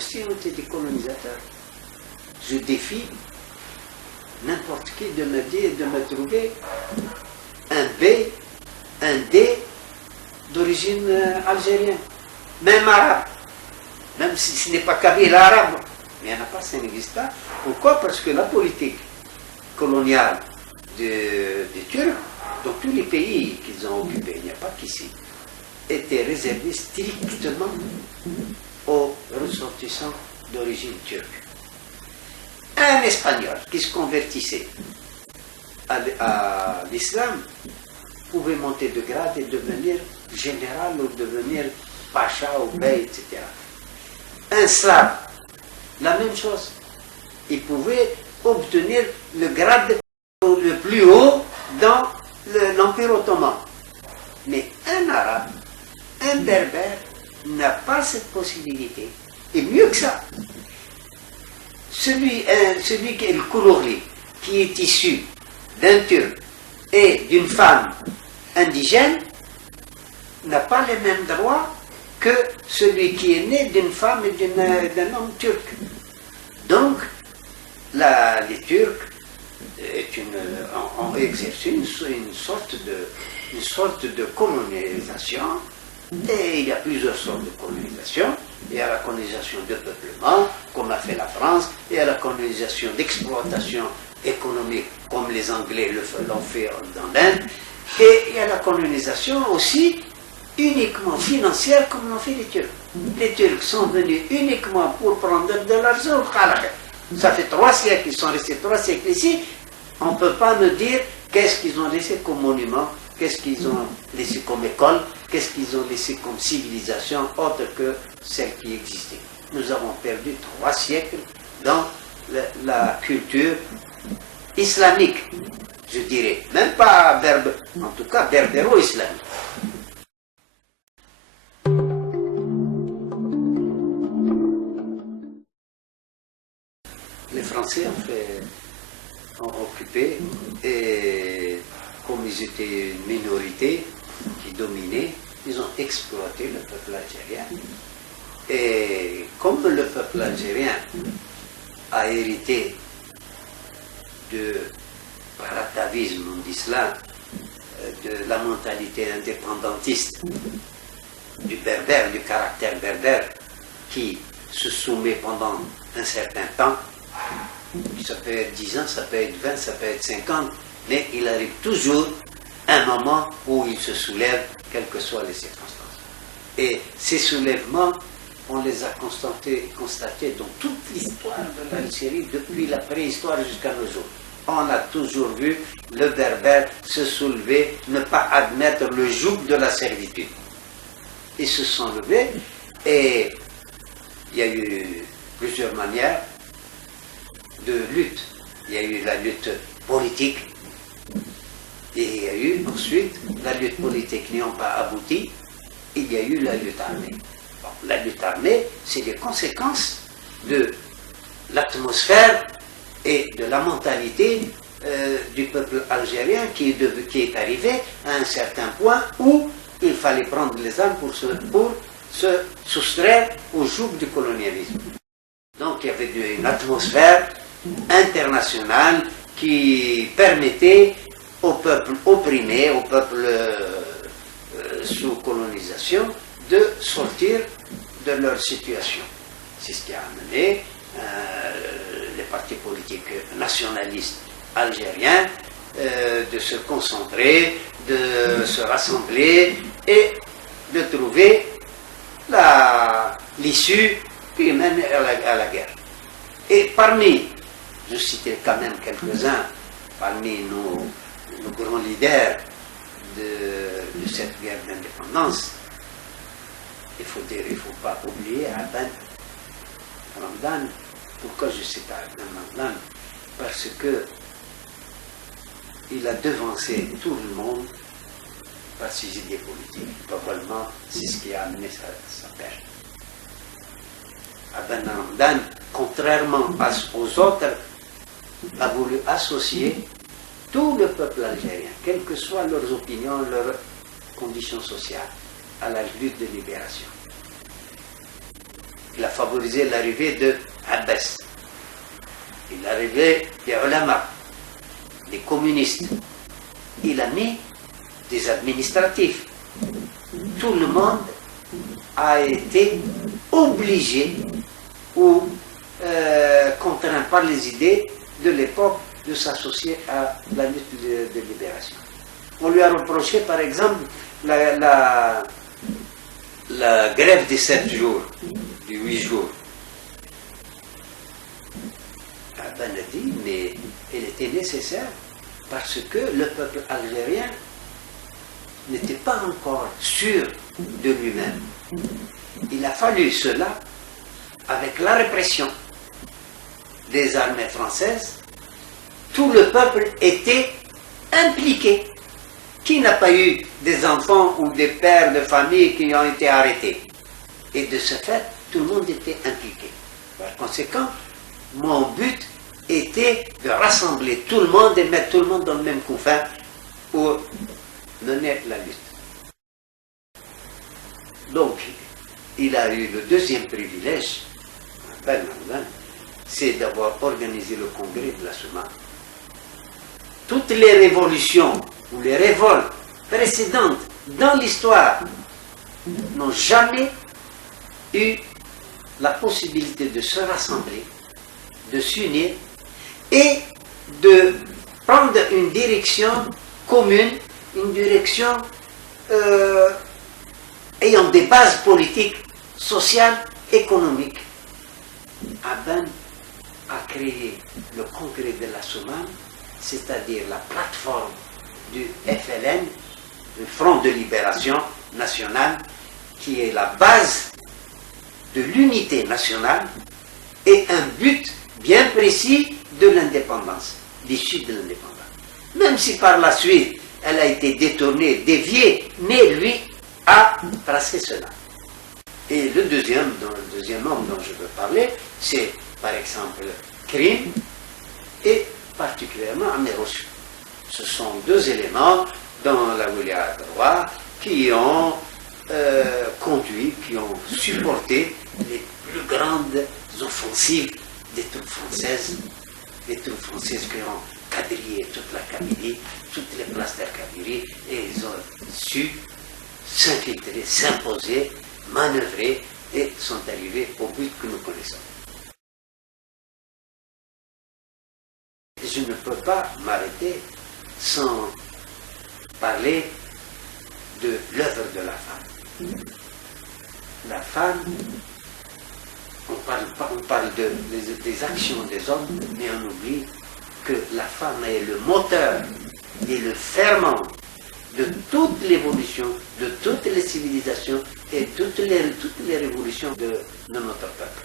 aussi ont été des colonisateurs. Je défie n'importe qui de me dire, de me trouver un B, un D d'origine algérienne, même arabe, même si ce n'est pas kabyle arabe. Mais il n'y en a pas, ça n'existe pas. Pourquoi? Parce que la politique coloniale des Turcs, dans tous les pays qu'ils ont occupés, il n'y a pas qu'ici, était réservée strictement aux ressortissants d'origine turque. Un Espagnol qui se convertissait à l'islam pouvait monter de grade et devenir général ou devenir pacha ou bey, etc. Un Slave, la même chose. Il pouvait obtenir le grade le plus haut dans l'Empire ottoman. Mais un Arabe, un Berbère, n'a pas cette possibilité. Et mieux que ça, celui qui est le Kourougli, qui est issu d'un Turc et d'une femme indigène, n'a pas les mêmes droits que celui qui est né d'une femme et d'un homme turc. Donc, les Turcs ont exercé une sorte de colonisation, et il y a plusieurs sortes de colonisation. Il y a la colonisation de peuplement, comme a fait la France, et il y a la colonisation d'exploitation économique, comme les Anglais l'ont fait dans l'Inde, et il y a la colonisation aussi uniquement financière, comme l'ont fait les Turcs. Les Turcs sont venus uniquement pour prendre de l'argent au Khalaq. Ça fait 3 siècles, ils sont restés 3 siècles ici. On ne peut pas me dire qu'est-ce qu'ils ont laissé comme monument, qu'est-ce qu'ils ont laissé comme école, qu'est-ce qu'ils ont laissé comme civilisation autre que celle qui existait. Nous avons perdu 3 siècles dans la culture islamique, je dirais. Même pas en tout cas berbéro-islamique. Les Français ont occupé, et comme ils étaient une minorité qui dominait, ils ont exploité le peuple algérien. Et comme le peuple algérien a hérité par l'atavisme, on dit cela, de la mentalité indépendantiste du berbère, du caractère berbère, qui se soumet pendant un certain temps. Ça peut être 10 ans, ça peut être 20, ça peut être 50, mais il arrive toujours un moment où il se soulève, quelles que soient les circonstances. Et ces soulèvements, on les a constatés dans toute l'histoire de l'Algérie, depuis la préhistoire jusqu'à nos jours. On a toujours vu le berbère se soulever, ne pas admettre le joug de la servitude. Ils se sont levés, et il y a eu plusieurs manières de lutte. Il y a eu la lutte politique, et il y a eu ensuite la lutte politique n'ayant pas abouti, il y a eu la lutte armée. Bon, la lutte armée, c'est les conséquences de l'atmosphère et de la mentalité du peuple algérien qui est arrivé à un certain point où il fallait prendre les armes pour se soustraire au joug du colonialisme. Donc il y avait une atmosphère internationale qui permettait au peuple opprimé, au peuple sous colonisation, de sortir de leur situation. C'est ce qui a amené les partis politiques nationalistes algériens de se concentrer, de se rassembler et de trouver l'issue qui mène à la guerre. Et parmi, je citais quand même quelques-uns, parmi nos grands leaders de cette guerre d'indépendance, il ne faut pas oublier Aben Ramdan. Pourquoi je cite Aben Ramdan? Parce que il a devancé tout le monde par ses idées politiques. Probablement, c'est ce qui a amené sa perte. Aben Ramdan, contrairement aux autres, a voulu associer tout le peuple algérien, quelles que soient leurs opinions, leurs conditions sociales, à la lutte de libération. Il a favorisé l'arrivée de Abbas. Il a arrivé des ulama, des communistes. Il a mis des administratifs. Tout le monde a été obligé ou contraint par les idées de l'époque de s'associer à la lutte de libération. On lui a reproché par exemple la grève des 7 jours, des 8 jours. Ben a dit, mais elle était nécessaire parce que le peuple algérien n'était pas encore sûr de lui-même. Il a fallu cela avec la répression des armées françaises. Tout le peuple était impliqué. Qui n'a pas eu des enfants ou des pères de famille qui ont été arrêtés? Et de ce fait, tout le monde était impliqué. Par conséquent, mon but était de rassembler tout le monde et mettre tout le monde dans le même couffin pour mener la lutte. Donc, il a eu le deuxième privilège, c'est d'avoir organisé le congrès de la Soumane. Toutes les révolutions ou les révoltes précédentes dans l'histoire n'ont jamais eu la possibilité de se rassembler, de s'unir et de prendre une direction commune, une direction ayant des bases politiques, sociales, économiques. Aben a créé le congrès de la Soumane, c'est-à-dire la plateforme du FLN, le Front de Libération Nationale, qui est la base de l'unité nationale et un but bien précis de l'indépendance, l'issue de l'indépendance. Même si par la suite, elle a été détournée, déviée, mais lui a tracé cela. Et le deuxième homme dont je veux parler, c'est par exemple Krim et particulièrement Améroche. Ce sont deux éléments dans la Wilaya Garoua qui ont conduit, qui ont supporté les plus grandes offensives des troupes françaises qui ont quadrillé toute la Kabylie, toutes les places d'Al-Kabylie, et ils ont su s'infiltrer, s'imposer, manœuvrer et sont arrivés au but que nous connaissons. Je ne peux pas m'arrêter sans parler de l'œuvre de la femme. La femme, on parle des actions des hommes, mais on oublie que la femme est le moteur et le ferment de toute l'évolution, de toutes les civilisations et toutes les révolutions de notre peuple.